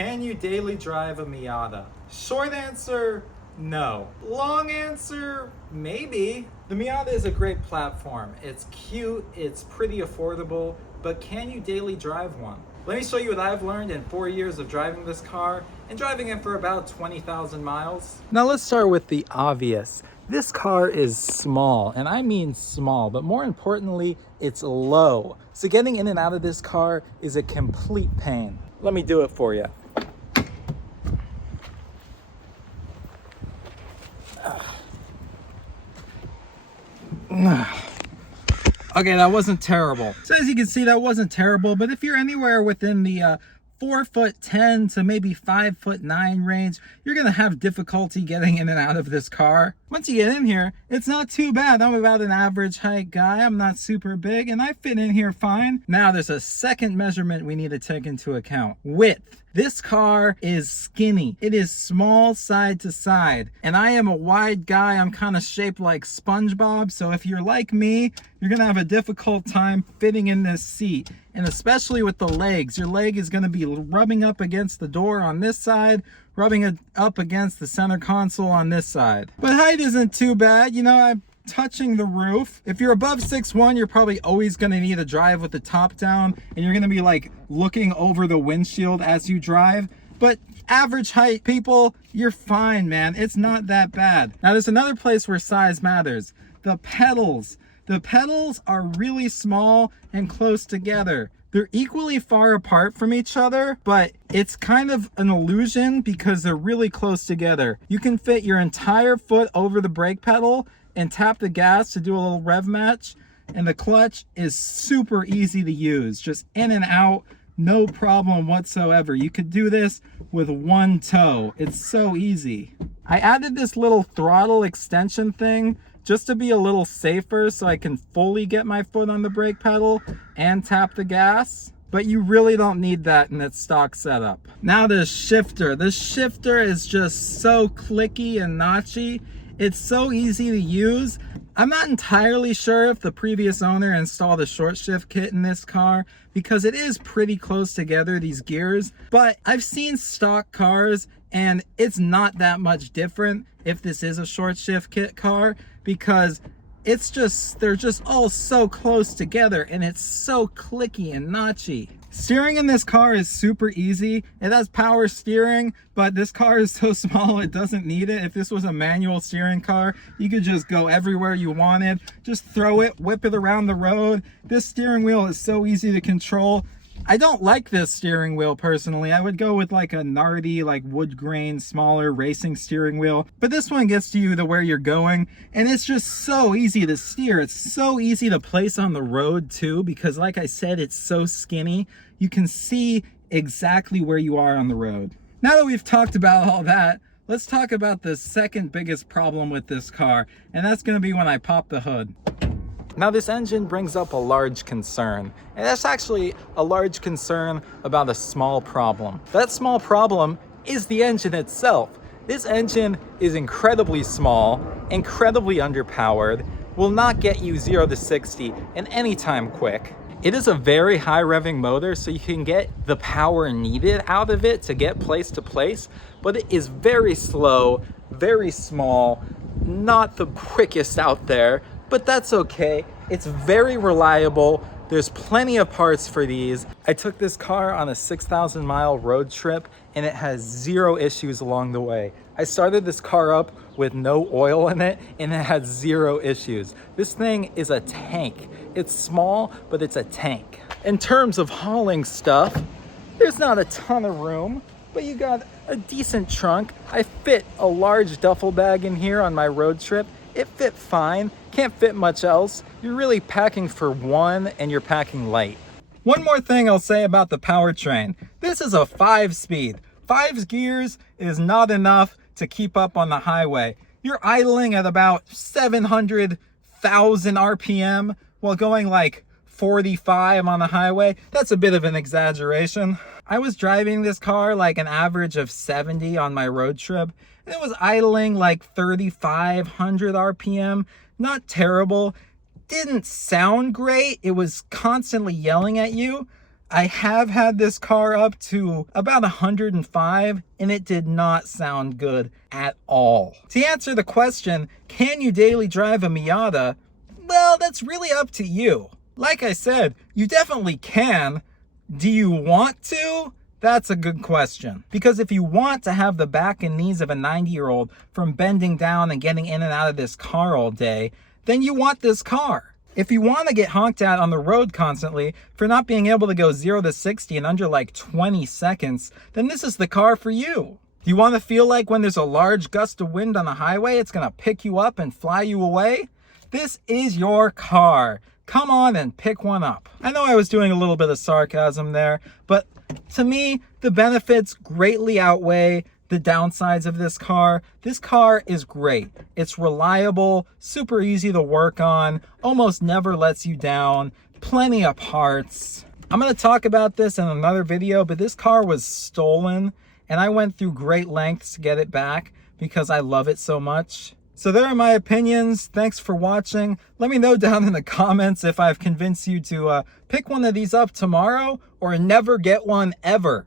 Can you daily drive a Miata? Short answer, no. Long answer, maybe. The Miata is a great platform. It's cute, it's pretty affordable, but can you daily drive one? Let me show you what I've learned in 4 years of driving this car and driving it for about 20,000 miles. Now let's start with the obvious. This car is small, and I mean small, but more importantly, it's low. So getting in and out of this car is a complete pain. Let me do it for you. Okay, that wasn't terrible. So as you can see, that wasn't terrible, but if you're anywhere within the 4'10" to maybe 5'9" range, you're gonna have difficulty getting in and out of this car. Once you get in here, it's not too bad. I'm about an average height guy. I'm not super big, and I fit in here fine. Now there's a second measurement we need to take into account: width. This car is skinny. It is small side to side, and I am a wide guy. I'm kind of shaped like SpongeBob, so if you're like me, you're gonna have a difficult time fitting in this seat. And especially with the legs, your leg is gonna be rubbing up against the door on this side, rubbing it up against the center console on this side. But height isn't too bad. You know, I'm touching the roof. If you're above 6'1", you're probably always going to need to drive with the top down, and you're going to be like looking over the windshield as you drive. But average height people, you're fine, man. It's not that bad. Now there's another place where size matters: the pedals. The pedals are really small and close together. They're equally far apart from each other, but it's kind of an illusion because they're really close together. You can fit your entire foot over the brake pedal and tap the gas to do a little rev match, and the clutch is super easy to use. Just in and out, no problem whatsoever. You could do this with one toe. It's so easy. I added this little throttle extension thing just to be a little safer, so I can fully get my foot on the brake pedal and tap the gas. But you really don't need that in its stock setup. Now the shifter. The shifter is just so clicky and notchy. It's so easy to use. I'm not entirely sure if the previous owner installed a short shift kit in this car, because it is pretty close together, these gears. But I've seen stock cars, and it's not that much different if this is a short shift kit car, because they're just all so close together, and it's so clicky and notchy. Steering in this car is super easy. It has power steering, but this car is so small it doesn't need it. If this was a manual steering car, you could just go everywhere you wanted. Just throw it, whip it around the road. This steering wheel is so easy to control. I don't like this steering wheel personally. I would go with like a Nardi, like wood grain, smaller racing steering wheel. But this one gets to you to where you're going, and it's just so easy to steer. It's so easy to place on the road too, because like I said, it's so skinny. You can see exactly where you are on the road. Now that we've talked about all that, let's talk about the second biggest problem with this car, and that's gonna be when I pop the hood. Now this engine brings up a large concern, and that's actually a large concern about a small problem. That small problem is the engine itself. This engine is incredibly small, incredibly underpowered, will not get you 0 to 60 in any time quick. It is a very high revving motor, so you can get the power needed out of it to get place to place, but it is very slow, very small, not the quickest out there, but that's okay. It's very reliable. There's plenty of parts for these. I took this car on a 6,000 mile road trip, and it has 0 issues along the way. I started this car up with no oil in it, and it had 0 issues. This thing is a tank. It's small, but it's a tank. In terms of hauling stuff, there's not a ton of room, but you got a decent trunk. I fit a large duffel bag in here on my road trip. It fit fine, can't fit much else. You're really packing for one, and you're packing light. One more thing I'll say about the powertrain. This is a 5-speed. 5 gears is not enough to keep up on the highway. You're idling at about 700,000 RPM while going like 45 on the highway. That's a bit of an exaggeration. I was driving this car like an average of 70 on my road trip, and it was idling like 3,500 RPM. Not terrible. Didn't sound great. It was constantly yelling at you. I have had this car up to about 105 and it did not sound good at all. To answer the question, can you daily drive a Miata? Well, that's really up to you. Like I said, you definitely can. Do you want to? That's a good question. Because if you want to have the back and knees of a 90-year-old from bending down and getting in and out of this car all day, then you want this car. If you want to get honked at on the road constantly for not being able to go 0 to 60 in under like 20 seconds, then this is the car for you. Do you want to feel like when there's a large gust of wind on the highway, it's going to pick you up and fly you away? This is your car. Come on and pick one up. I know I was doing a little bit of sarcasm there, but to me, the benefits greatly outweigh the downsides of this car. This car is great. It's reliable, super easy to work on, almost never lets you down, plenty of parts. I'm going to talk about this in another video, but this car was stolen and I went through great lengths to get it back because I love it so much. So there are my opinions. Thanks for watching. Let me know down in the comments if I've convinced you to pick one of these up tomorrow or never get one ever.